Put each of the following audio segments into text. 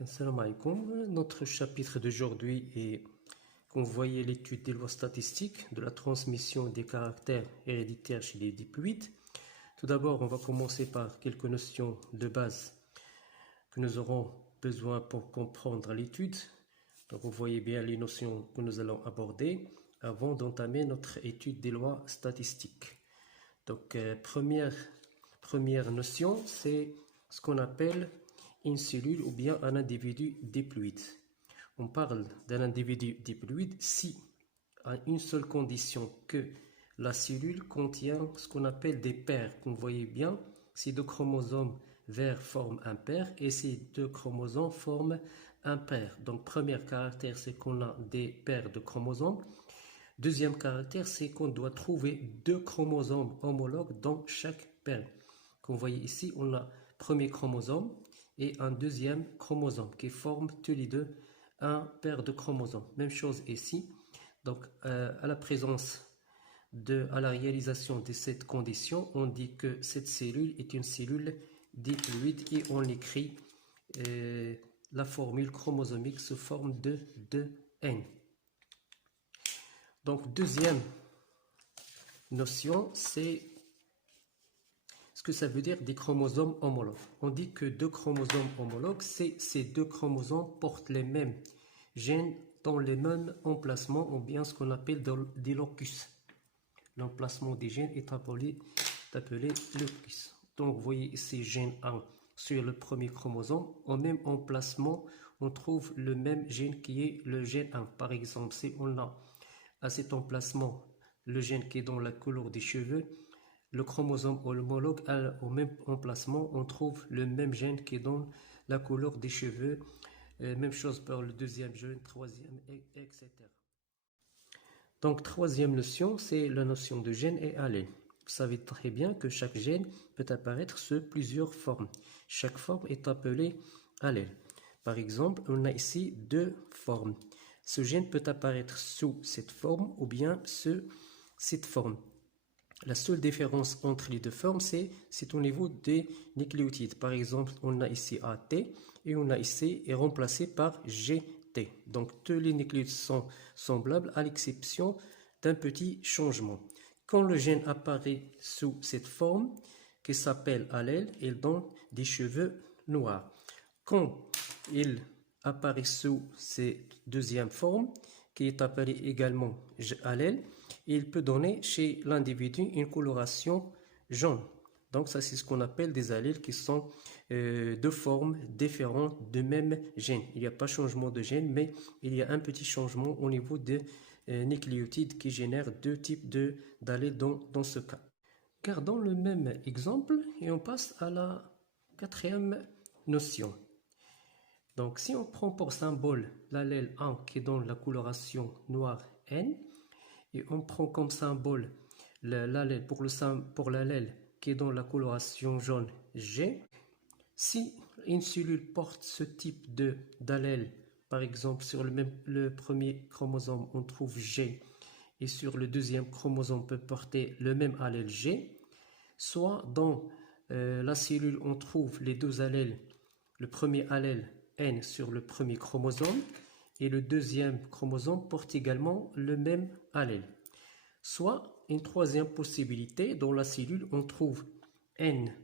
Assalamu alaikum. Notre chapitre d'aujourd'hui est, comme vous voyez, l'étude des lois statistiques de la transmission des caractères héréditaires chez les diploïdes. Tout d'abord, on va commencer par quelques notions de base que nous aurons besoin pour comprendre l'étude. Donc, vous voyez bien les notions que nous allons aborder avant d'entamer notre étude des lois statistiques. Donc, première notion, c'est ce qu'on appelle une cellule ou bien un individu diploïde. On parle d'un individu diploïde si, à une seule condition, que la cellule contient ce qu'on appelle des paires. Comme vous voyez bien, ces deux chromosomes verts forment un paire et ces deux chromosomes forment un paire. Donc, premier caractère, c'est qu'on a des paires de chromosomes. Deuxième caractère, c'est qu'on doit trouver deux chromosomes homologues dans chaque paire. Comme vous voyez ici, on a premier chromosome et un deuxième chromosome qui forment tous les deux un paire de chromosomes. Même chose ici. Donc, à la réalisation de cette condition, on dit que cette cellule est une cellule diploïde et on écrit la formule chromosomique sous forme de 2N. Donc, deuxième notion, c'est ce que ça veut dire des chromosomes homologues. On dit que deux chromosomes homologues, ces deux chromosomes portent les mêmes gènes dans les mêmes emplacements, ou bien ce qu'on appelle des locus. L'emplacement des gènes est appelé locus. Donc, vous voyez ici gène 1 sur le premier chromosome. Au même emplacement, on trouve le même gène qui est le gène 1. Par exemple, si on a à cet emplacement le gène qui est dans la couleur des cheveux, le chromosome homologue au même emplacement, on trouve le même gène qui est dans la couleur des cheveux. Même chose pour le deuxième gène, troisième, etc. Donc, troisième notion, c'est la notion de gène et allèle. Vous savez très bien que chaque gène peut apparaître sous plusieurs formes. Chaque forme est appelée allèle. Par exemple, on a ici deux formes. Ce gène peut apparaître sous cette forme ou bien sous cette forme. La seule différence entre les deux formes, c'est au niveau des nucléotides. Par exemple, on a ici AT et on a ici est remplacé par GT. Donc, tous les nucléotides sont semblables à l'exception d'un petit changement. Quand le gène apparaît sous cette forme, qui s'appelle allèle, il donne des cheveux noirs. Quand il apparaît sous cette deuxième forme, qui est appelée également allèle, il peut donner chez l'individu une coloration jaune. Donc ça, c'est ce qu'on appelle des allèles qui sont de formes différentes de même gène. Il n'y a pas changement de gène, mais il y a un petit changement au niveau des nucléotides qui génèrent deux types d'allèles dans ce cas. Gardons le même exemple et on passe à la quatrième notion. Donc si on prend pour symbole l'allèle 1 qui donne la coloration noire N, et on prend comme symbole l'allèle pour l'allèle qui est dans la coloration jaune G. Si une cellule porte ce type d'allèle, par exemple sur le premier chromosome on trouve G et sur le deuxième chromosome on peut porter le même allèle G, soit dans la cellule on trouve les deux allèles, le premier allèle N sur le premier chromosome et le deuxième chromosome porte également le même allèle. Soit une troisième possibilité, dans la cellule, on trouve N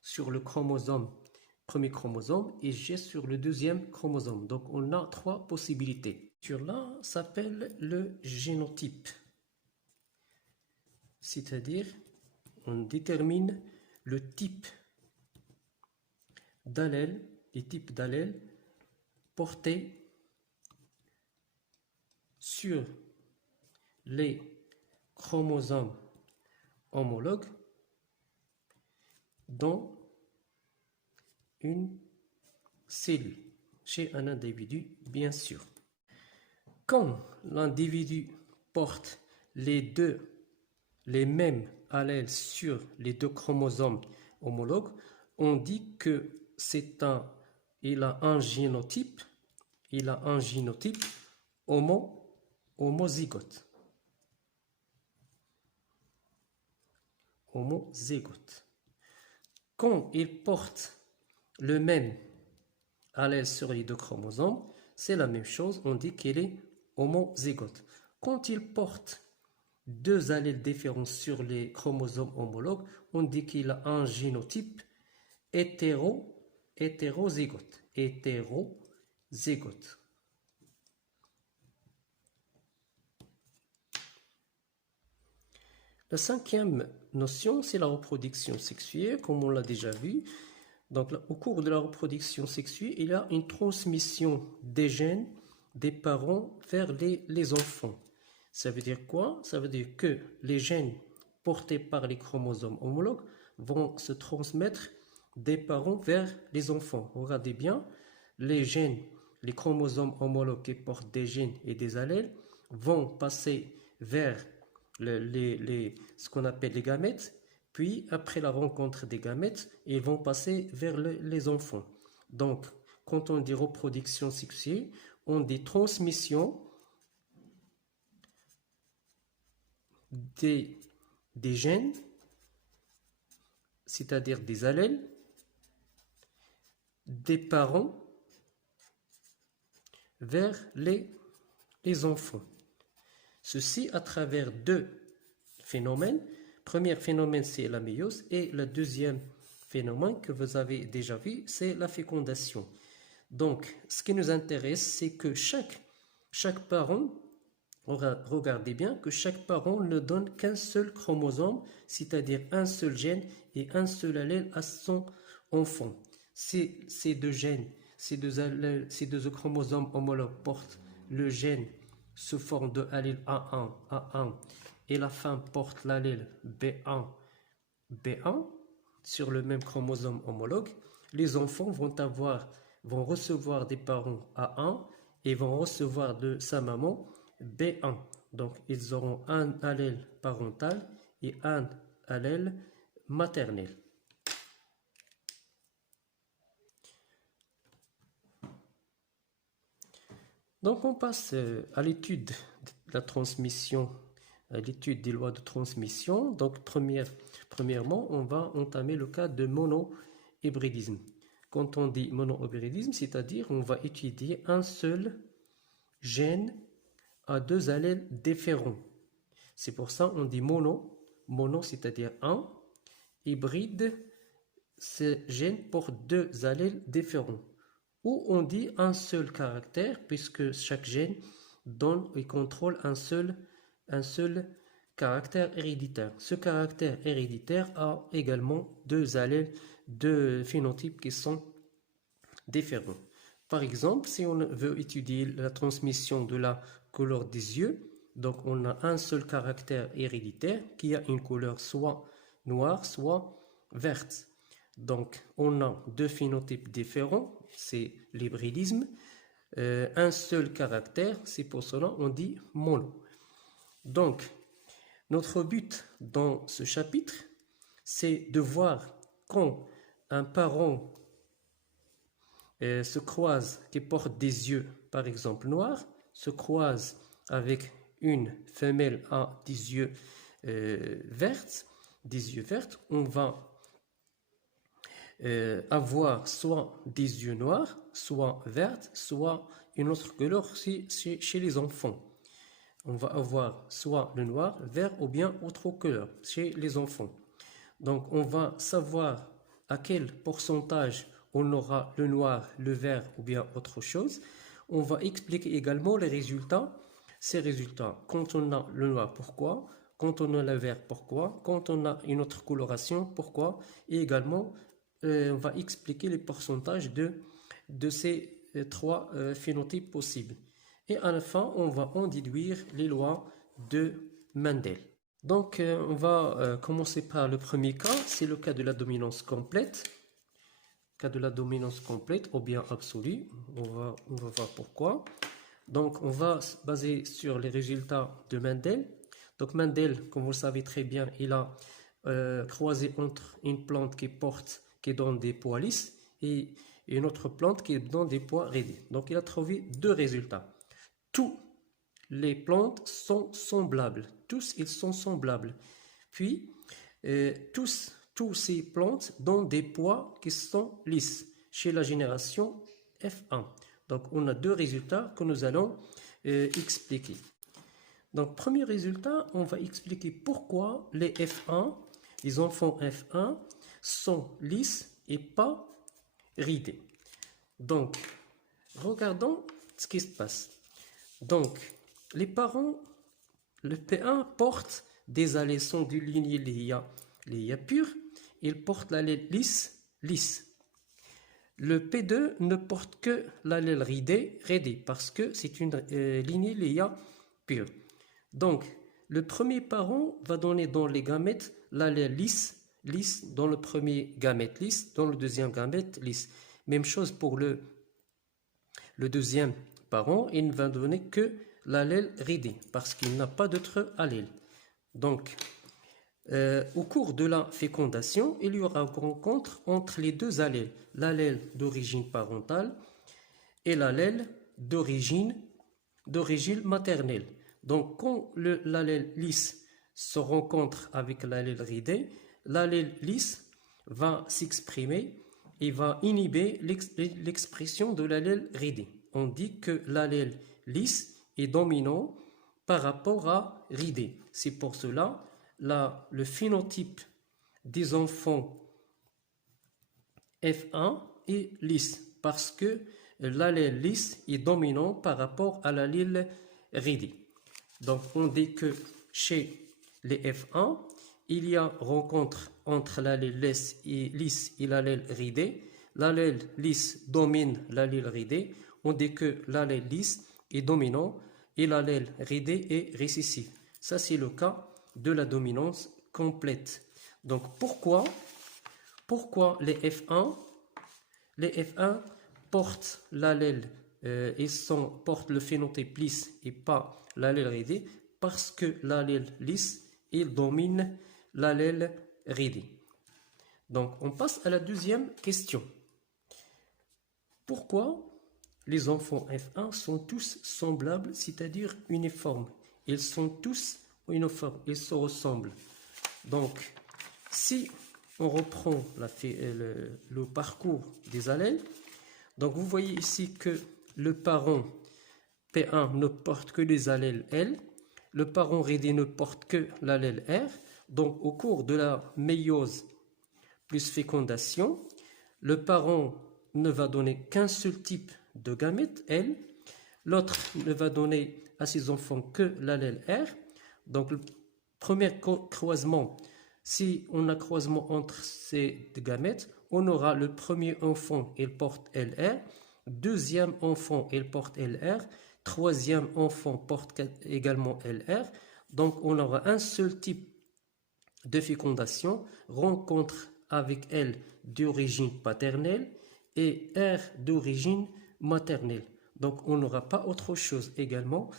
sur le premier chromosome et G sur le deuxième chromosome. Donc on a trois possibilités. Sur-là s'appelle le génotype. C'est-à-dire, on détermine le type d'allèle, les types d'allèles portés sur les chromosomes homologues dans une cellule, chez un individu, bien sûr. Quand l'individu porte les mêmes allèles sur les deux chromosomes homologues, on dit que il a un génotype homozygote. Quand il porte le même allèle sur les deux chromosomes, c'est la même chose, on dit qu'il est homozygote. Quand il porte deux allèles différents sur les chromosomes homologues, on dit qu'il a un génotype hétérozygote. Hétérozygote. La cinquième notion, c'est la reproduction sexuée, comme on l'a déjà vu. Donc, au cours de la reproduction sexuée, il y a une transmission des gènes des parents vers les enfants. Ça veut dire quoi? Ça veut dire que les gènes portés par les chromosomes homologues vont se transmettre des parents vers les enfants. Regardez bien, les gènes, les chromosomes homologues qui portent des gènes et des allèles vont passer vers ce qu'on appelle les gamètes, puis après la rencontre des gamètes, ils vont passer vers les enfants. Donc, quand on dit reproduction sexuée, on dit transmission des gènes, c'est-à-dire des allèles, des parents vers les enfants. Ceci à travers deux phénomènes. Le premier phénomène, c'est la méiose, et le deuxième phénomène que vous avez déjà vu, c'est la fécondation. Donc, ce qui nous intéresse, c'est que chaque parent, regardez bien, que chaque parent ne donne qu'un seul chromosome, c'est-à-dire un seul gène et un seul allèle à son enfant. Ces deux gènes, ces deux chromosomes homologues portent le gène sous forme de allèle A1 et la femme porte l'allèle B1 sur le même chromosome homologue. Les enfants vont recevoir des parents A1 et vont recevoir de sa maman B1. Donc, ils auront un allèle parental et un allèle maternel. Donc, on passe à l'étude de la transmission, à l'étude des lois de transmission. Donc, premièrement, on va entamer le cas de monohybridisme. Quand on dit monohybridisme, c'est-à-dire on va étudier un seul gène à deux allèles différents. C'est pour ça qu'on dit mono, c'est-à-dire un, hybride, ce gène porte deux allèles différents. Ou on dit un seul caractère, puisque chaque gène donne et contrôle un seul caractère héréditaire. Ce caractère héréditaire a également deux allèles, deux phénotypes qui sont différents. Par exemple, si on veut étudier la transmission de la couleur des yeux, donc on a un seul caractère héréditaire qui a une couleur soit noire, soit verte. Donc on a deux phénotypes différents, c'est l'hybridisme. Un seul caractère, c'est pour cela on dit mono. Donc, notre but dans ce chapitre, c'est de voir quand un parent se croise, qui porte des yeux, par exemple noirs, se croise avec une femelle à des yeux vertes, on va avoir soit des yeux noirs, soit vertes, soit une autre couleur chez les enfants. On va avoir soit le noir, vert ou bien autre couleur chez les enfants. Donc on va savoir à quel pourcentage on aura le noir, le vert ou bien autre chose. On va expliquer également les résultats. Ces résultats, quand on a le noir, pourquoi? Quand on a le vert, pourquoi? Quand on a une autre coloration, pourquoi? Et également, on va expliquer les pourcentages de ces trois phénotypes possibles. Et à la fin, on va en déduire les lois de Mendel. Donc, on va commencer par le premier cas, c'est le cas de la dominance complète. Cas de la dominance complète ou bien absolue, on va voir pourquoi. Donc, on va se baser sur les résultats de Mendel. Donc, Mendel, comme vous le savez très bien, il a croisé entre une plante qui donne des pois lisses et une autre plante qui donne des pois raidés. Donc, il a trouvé deux résultats. Toutes les plantes sont semblables. Tous, ils sont semblables. Puis, tous ces plantes donnent des pois qui sont lisses. Chez la génération F1. Donc, on a deux résultats que nous allons expliquer. Donc, premier résultat, on va expliquer pourquoi les F1, les enfants F1, sont lisses et pas ridés. Donc, regardons ce qui se passe. Donc, les parents, le P1 porte des allèles sont du lignée Léa pure, il porte l'allèle lisse. Le P2 ne porte que l'allèle ridé, parce que c'est une lignée Léa pure. Donc, le premier parent va donner dans les gamètes l'allèle lisse dans le premier gamète lisse, dans le deuxième gamète lisse. Même chose pour le deuxième parent, il ne va donner que l'allèle ridé parce qu'il n'a pas d'autre allèle. Donc, au cours de la fécondation, il y aura une rencontre entre les deux allèles, l'allèle d'origine parentale et l'allèle d'origine maternelle. Donc, quand l'allèle lisse se rencontre avec l'allèle ridé, l'allèle lisse va s'exprimer et va inhiber l'expression de l'allèle ridé. On dit que l'allèle lisse est dominant par rapport à ridé. C'est pour cela le phénotype des enfants F1 est lisse, parce que l'allèle lisse est dominant par rapport à l'allèle ridé. Donc on dit que chez les F1, il y a rencontre entre l'allèle lisse et l'allèle ridé. L'allèle lisse domine l'allèle ridé. On dit que l'allèle lisse est dominant et l'allèle ridé est récessif. Ça, c'est le cas de la dominance complète. Donc, pourquoi les F1 portent l'allèle portent le phénotype lisse et pas l'allèle ridé? Parce que l'allèle lisse, il domine l'allèle ridé. Donc, on passe à la deuxième question. Pourquoi les enfants F1 sont tous semblables, c'est-à-dire uniformes? Ils sont tous uniformes, ils se ressemblent. Donc, si on reprend le parcours des allèles, donc vous voyez ici que le parent P1 ne porte que les allèles L, le parent ridé ne porte que l'allèle R. Donc, au cours de la méiose plus fécondation, le parent ne va donner qu'un seul type de gamète, L. L'autre ne va donner à ses enfants que l'allèle R. Donc, le premier croisement, si on a croisement entre ces deux gamètes, on aura le premier enfant, il porte LR. Deuxième enfant, il porte LR. Troisième enfant porte également LR. Donc, on aura un seul type de fécondation, rencontre avec L d'origine paternelle et R d'origine maternelle. Donc, on n'aura pas autre chose également.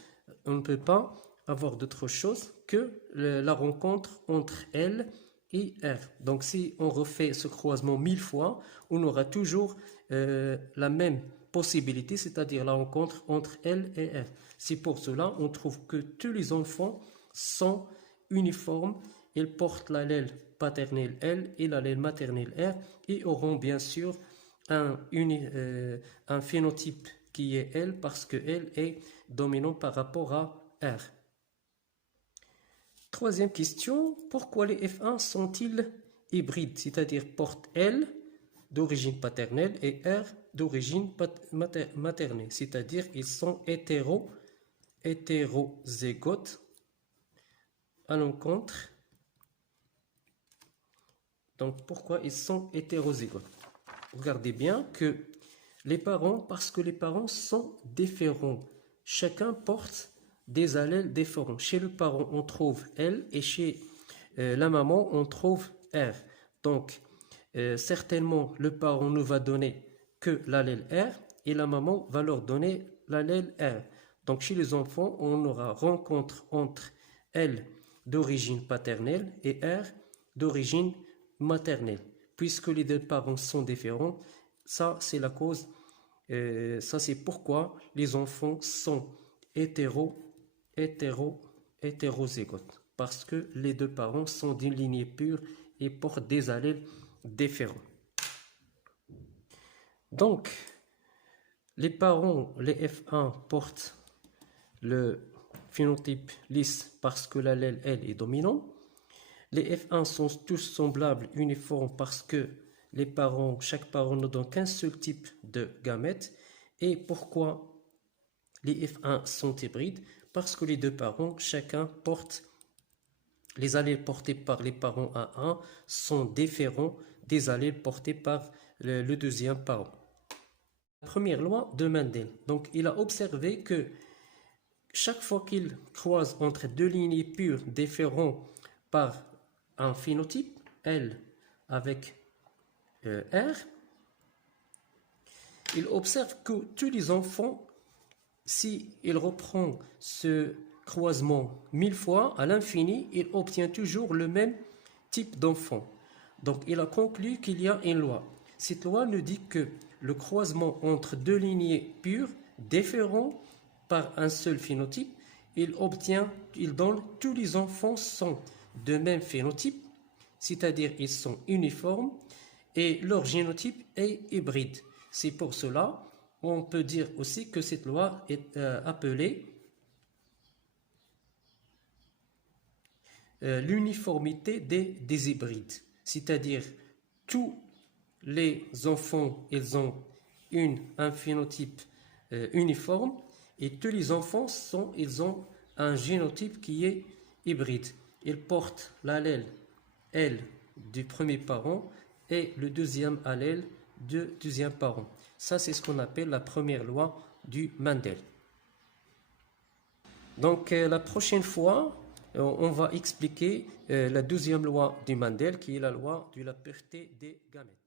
On ne peut pas avoir d'autre chose que la rencontre entre L et R. Donc, si on refait ce croisement 1000 fois, on aura toujours la même possibilité, c'est-à-dire la rencontre entre L et R. C'est pour cela qu'on trouve que tous les enfants sont uniformes. Ils portent l'allèle paternel L et l'allèle maternel R et auront bien sûr un phénotype qui est L parce que L est dominant par rapport à R. Troisième question, pourquoi les F1 sont-ils hybrides, c'est-à-dire portent L d'origine paternelle et R d'origine maternelle, c'est-à-dire ils sont hétérozygotes à l'encontre. Donc pourquoi ils sont hétérozygotes? Regardez bien que les parents, parce que les parents sont différents, chacun porte des allèles différents. Chez le parent, on trouve L et chez la maman, on trouve R. Donc, certainement, le parent ne va donner que l'allèle R et la maman va leur donner l'allèle R. Donc, chez les enfants, on aura rencontre entre L d'origine paternelle et R d'origine maternelle. Puisque les deux parents sont différents, ça, c'est la cause. Ça, c'est pourquoi les enfants sont hétérozygotes, parce que les deux parents sont d'une lignée pure et portent des allèles différents. Donc, les parents, les F1 portent le phénotype lisse parce que l'allèle L est dominant. Les F1 sont tous semblables, uniformes parce que chaque parent ne donne qu'un seul type de gamète. Et pourquoi les F1 sont hybrides? Parce que les deux parents, chacun porte les allèles portés par les parents A1 sont différents des allèles portés par le deuxième parent. Première loi de Mendel. Donc, il a observé que chaque fois qu'il croise entre deux lignées pures différentes par un phénotype, L avec R, il observe que tous les enfants, si il reprend ce croisement 1000 fois à l'infini, il obtient toujours le même type d'enfant. Donc, il a conclu qu'il y a une loi. Cette loi nous dit que le croisement entre deux lignées pures différentes par un seul phénotype, il donne tous les enfants sont de même phénotype, c'est-à-dire ils sont uniformes et leur génotype est hybride. C'est pour cela on peut dire aussi que cette loi est appelée l'uniformité des hybrides, c'est-à-dire tous les enfants ils ont un phénotype uniforme et tous les enfants ils ont un génotype qui est hybride. Ils portent l'allèle L du premier parent et le deuxième allèle du deuxième parent. Ça, c'est ce qu'on appelle la première loi du Mendel. Donc, la prochaine fois, on va expliquer la deuxième loi du Mendel, qui est la loi de la pureté des gamètes.